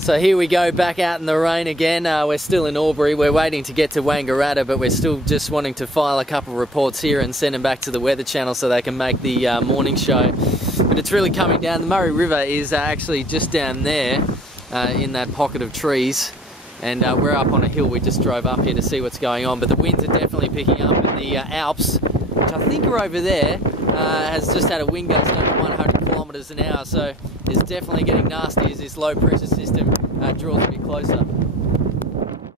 So here we go, back out in the rain again. We're still in Albury. We're waiting to get to Wangaratta, but we're still just wanting to file a couple of reports here and send them back to the Weather Channel so they can make the morning show. But it's really coming down. The Murray River is actually just down there in that pocket of trees. And we're up on a hill. We just drove up here to see what's going on. But the winds are definitely picking up, and the Alps, which I think are over there, has just had a wind gust over 100 kilometres an hour. So it's definitely getting nasty as this low pressure system draws a bit closer.